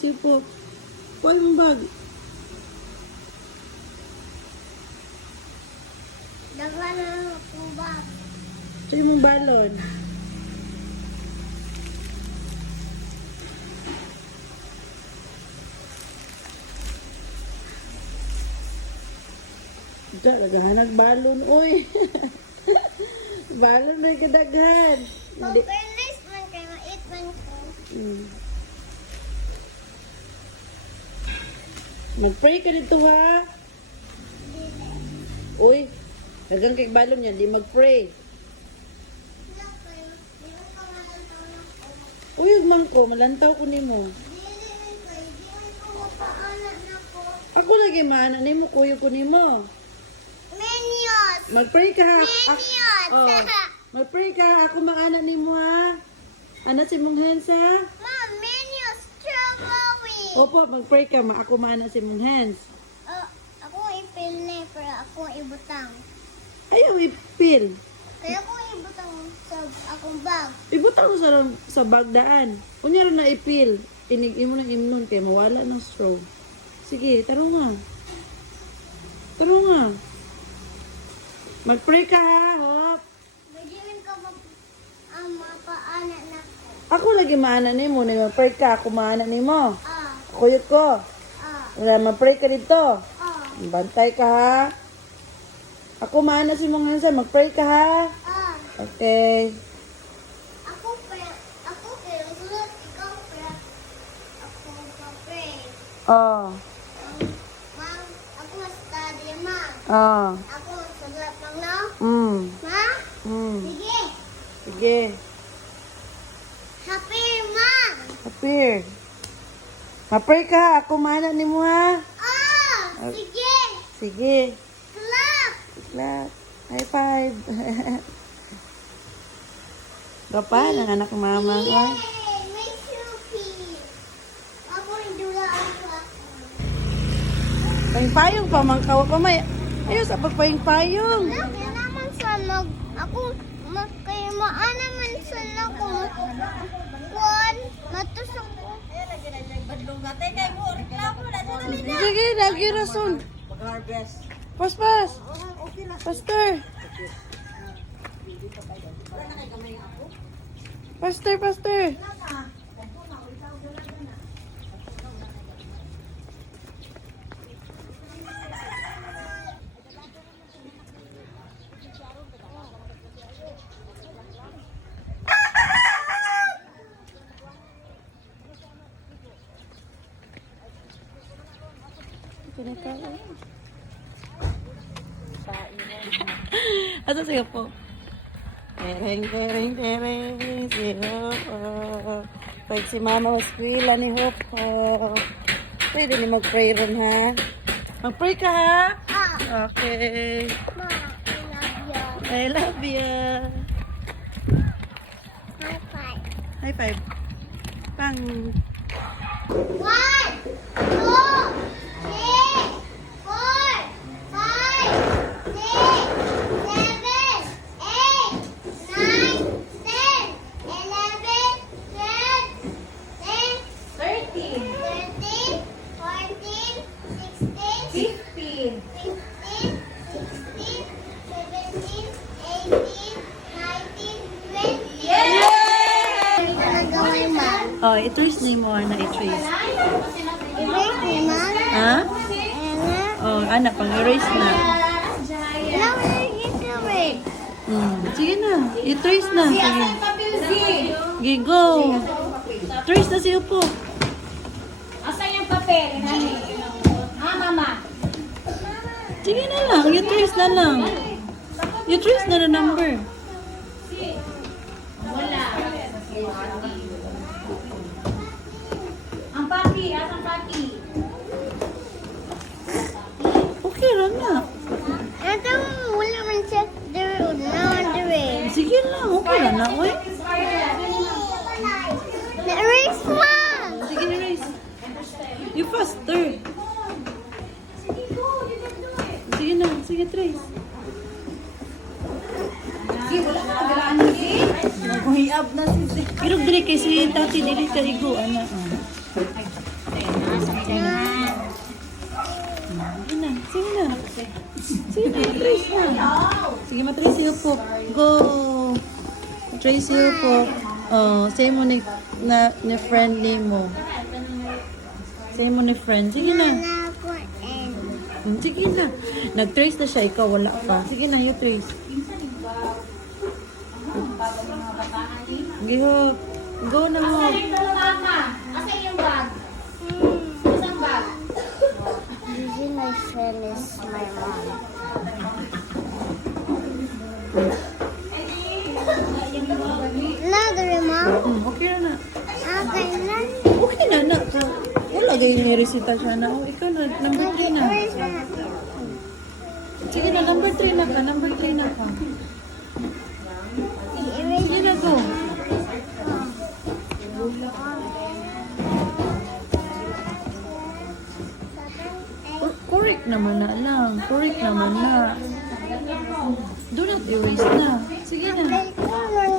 si po. Kuha yung bag. Dagan na akong bag. Sa'yo mong balon. Diyan, naghahanag balon, uy. Balon na kadaghan. Hindi. Mag-release man kayo, ma-eat man ko. Mag-pray ka dito, ha? Uy, hanggang kay balon yan, di mag-pray. Uy, ugmang ko, malantaw ko nimo. Ako lagi maana nimo, kuyo ko nimo. Minions! Mag-pray ka, ha? Minions! Oh, mag-pray ka, ako maana nimo, ha? Ana si mong hands, ha? Mom, minions! Strawberry! Opo, mag-pray ka, ako maana si mong hands. Ako ipil na, pero ako ibutang. Ayaw, ipil. Kaya ako ibutang sa akong bag. Ibutang mo sa bagdaan. Kunya rin na ipil. Inig mo ng immune kaya mawala ng straw. Sige, taro nga. Taro nga. Mag-pray ka, ha? Hop. Bigyan ka mapaana na ko. Ako lagi maana ni mo. Mag-pray ka, ako maana ni mo. Ah, Kuyot ko. Mag-pray ka dito. ah, Bantay ka, ha? Ako maana si mong hansan. Mag-pray ka, ha? ah. Okay. Ako pero sulat, ikaw pero ako pa-pray. Oh. Ma'am, ako study, ma'am. Oh. Ako sulat lang, no? Ma? Sige. Sige. Happy, ma'am. Appear. Ma-pray ka, ako maana ni mo, ha? Sige. Sige. Clap. Clap. High five. Gapan ang anak ng mama ko. Yay! May Snoopy. Ako dula ako. Payong pa man kawa pa may. Ayos sa pagpayong-payong. Kaya naman sa kaya maana man sa ako. Matusok ko. Sige, lagi rason. Pas. Pastor. Pastor. Asa siya po? Tereng, si Hopo. Pag si mama maskwila ni Hopo. Pwede ni mag-pray rin, ha? Mag-pray ka, ha? Okay. Ma, I I love you. love you. High five. High five. Pang. 1, 2, 3, 4, 5, 6, 7, 8, 9, 10, 11, 12, 13, 14, 16, 17, 18, 19, 20. Nagawin man. Oh, i-twist ni mo na i-twist. Erase ni man. Ha? Oh, anak, pang-erase na. Sige na. I-twist na. Sige. Sige, go. Twist na si Upo. Asa yung papel? Mama. Sige na lang. I-twist na lang. I-twist na the number. Wala. Ang paki, asang paki? Okay lang na. Ito, wala man siya. Sige lang. Okay lang na. Uy. Na-erase man! Sige, erase. You faster. Sige na. Sige, trace. Nag-huyab na si Pero dili kay si Tati dili ka igo. Ano? Sige na, trace na. Sige, matrace yung po. Go! Trace yung po. Oh, say mo ni friendly mo. Say mo ni friend. Sige na. Na ako and Sige na. Nag-trace na siya. Ikaw, wala pa. Sige na, you trace. Gihok. Go na mo. Asa yung dalawa ka? Asa yung bag? Isang bag. Gigi, my friend is my mom. Another mom? Okay na. Okay na. Okay na, anak. Wala gayong niresita siya na. Oh, ikaw na. Number 3 na. Where's that? Sige na, number 3 na ka. Number 3 na ka. Sige na, go. Correct naman na lang. Correct naman na. Do not erase na. Sige na. Color